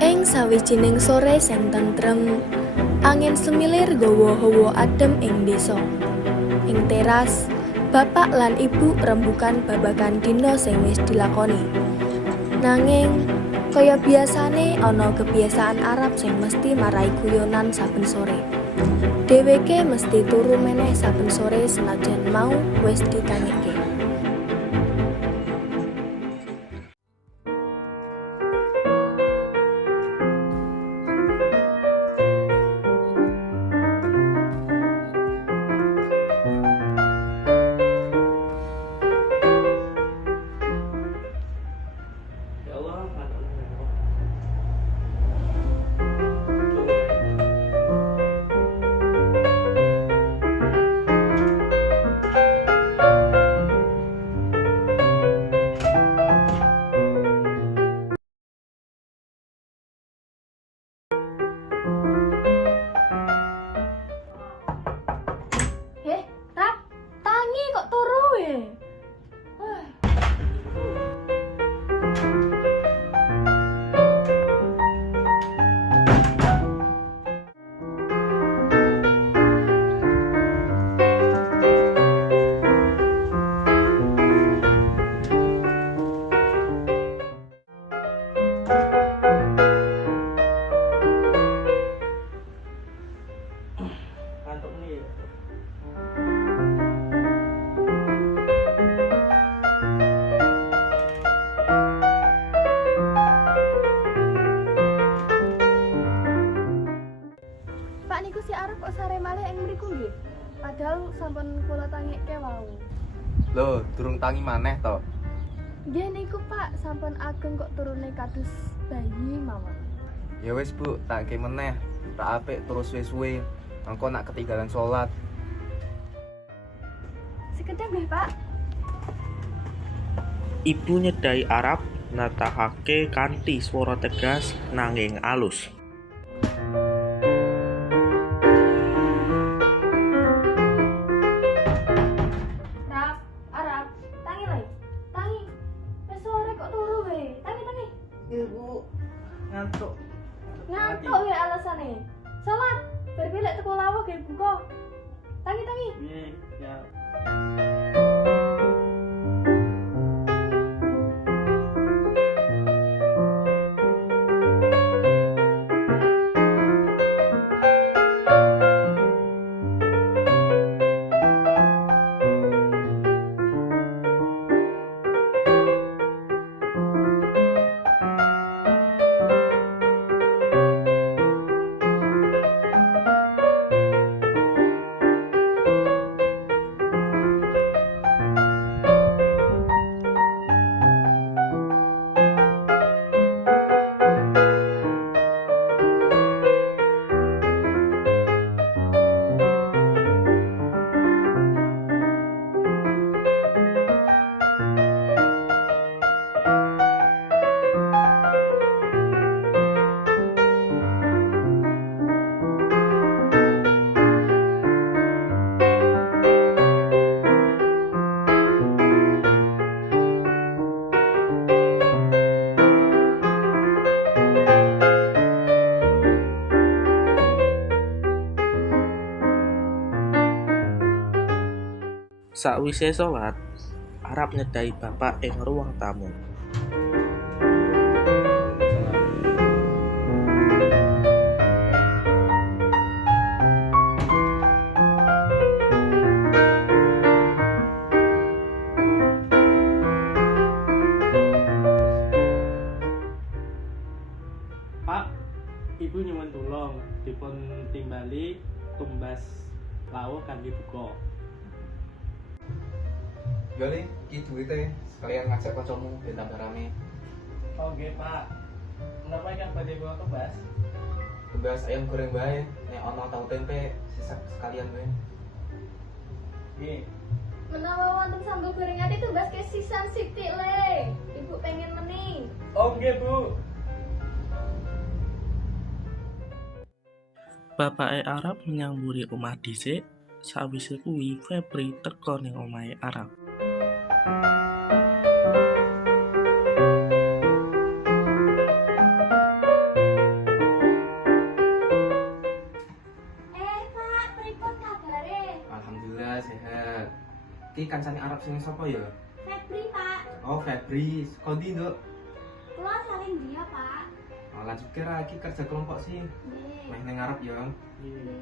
Ing sawijining sore sing tentrem, angin semilir gawa hawa adem ing desa. Ing teras, bapak lan ibu rembugan babagan dina sing wis dilakoni. Nanging kaya biasane ana kebiasaan Arab sing mesti marai guyonan saben sore. Dheweke mesti turu meneh saben sore senajan mau wis ditanyike. Ya Allah, matur nuwun. Rap, tangi kok turu ya? Ngantuk nih ya. Pak niku si Arab kok sare malih ing mriku nggih? Padahal sampun kula tangikke wau. Loh, durung tangi maneh to. Nggih niku Pak, sampun ageng kok turune kados bayi mawon. Ya wis Bu, tak ke meneh. Tak apik terus suwe-suwe. Engko nak ketinggalan salat. Sekedhap nggih Pak. Ibu nyedai Arab natahake kanthi swara tegas nanging alus. Rap, Arab, tangi lho. Tangi. Wis sore kok turu wae. Tangi. Iya, Bu. Ngantuk. Ngantuk wae alasane. Salat, berbelek teko lawuh ge buka. Tangi. Iya, ya. Sakwise salat, Arab nyedai bapak ing ruang tamu. Pak, Ibu nyuwun tulung dipun timbali tumbas lawuh kangge buka. Yo Le, iki duwite sekalian ngajak kancamu ben tambah rame. Oke, Pak. Menapa kan badhe kula tumbas? Tugas ayam goreng bae, nek ana tahu tempe sisa sekalian wae. Nggih. Menawa wonten sambal gorengane tumbas ke sisan sithik le. Ibu pengen meni. Oh, nggih, Bu. Bapake Arab nyamburi omah dhisik, sawise kuwi Febri teka ning omahe Arab. Iki kancane Arab sing sapa ya? Febri, Pak. Oh, Febri. Kondi, Nduk? Kula saling dia, Pak. Oh, lanjut kira iki kerja kelompok sih. Nggih. Meh ning Arab ya. Nggih.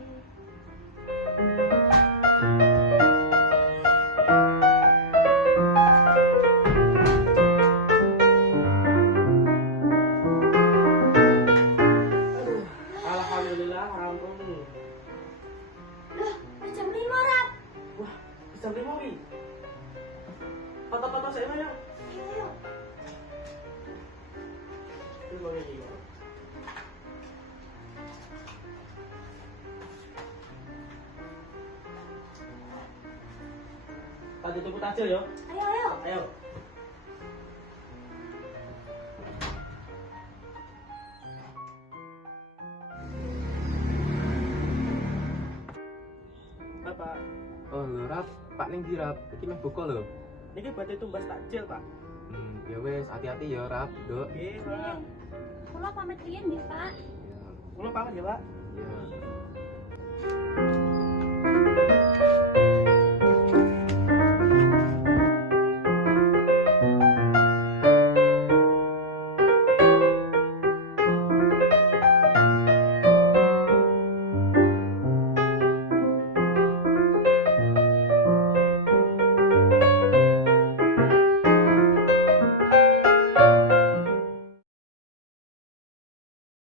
Alhamdulillah rampung. Loh, jam 5, Rap. Wah, bisa 5 wi. Foto-foto saya mana? Ayo, ayo. Lima wi. Tadi tunggu aja ya. Ayo, ayo. Ayo. Bapak, Oh, lho, Rap. Pak ning ndi, Rap? Iki meh buka lho. ini badhe tumbas takjil, Pak. Ya wis, hati-hati ya, Rap, Nduk. Nggih, Nggih. Pak. Kula pamit riyen nggih, Pak. Ya. Kula pamit ya, Pak. Ya.